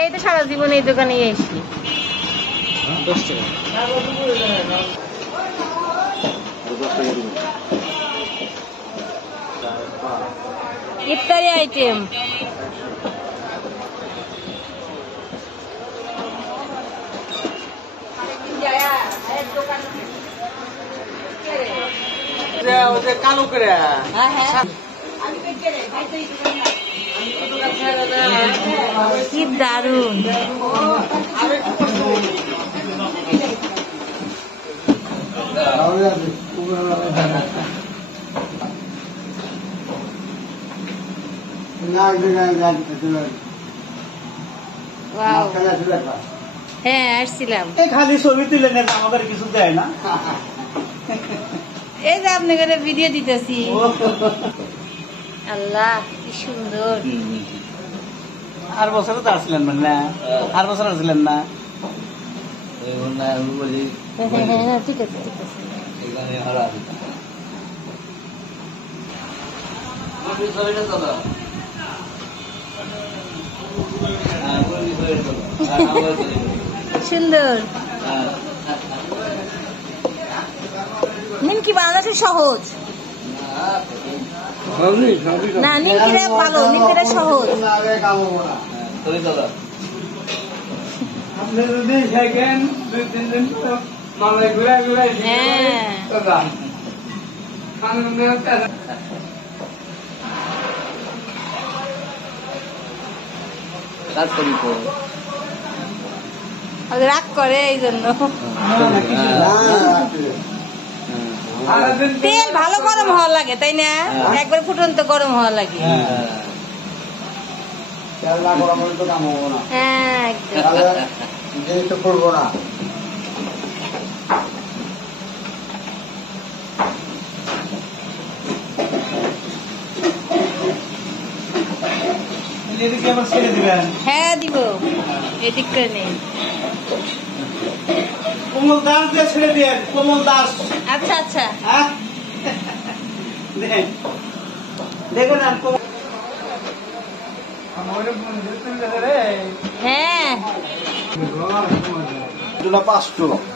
এই তো সারা জীবন এই দোকানে এসি। 10 টাকা। ইফতারি আইটেম। কালো করে কি দারুন। হ্যাঁ আসছিলাম। খালি ছবি তুলে নেন, আমাদের কিছু দেয় না। এই যে আপনাদের ভিডিও দিতেছি। আল্লাহ কি সুন্দর। আর বছর তো আসলেন না, আর বছর আসলেন না। ঠিক আছে ঠিক আছে। সুন্দর। নিমকি বানানো সহজ না, নিমকিটা ভালো, নিমকিটা সহজ। আপনি যদি দেখেন 2-3 দিন মামলা ঘুরে ঘুরে রাগ করে এই জন্য। তেল ভালো গরম হওয়া লাগে তাই না? একবার ফুটন্ত গরম হওয়া লাগে। হ্যাঁ এদিকে আবার ছেড়ে দিবেন। হ্যাঁ দিব, এদিক করে নেই। কোমল দাস দিয়ে ছেড়ে দেন, কোমল দাস। আচ্ছা আচ্ছা দেখুন হ্যাঁ 5 টাকা।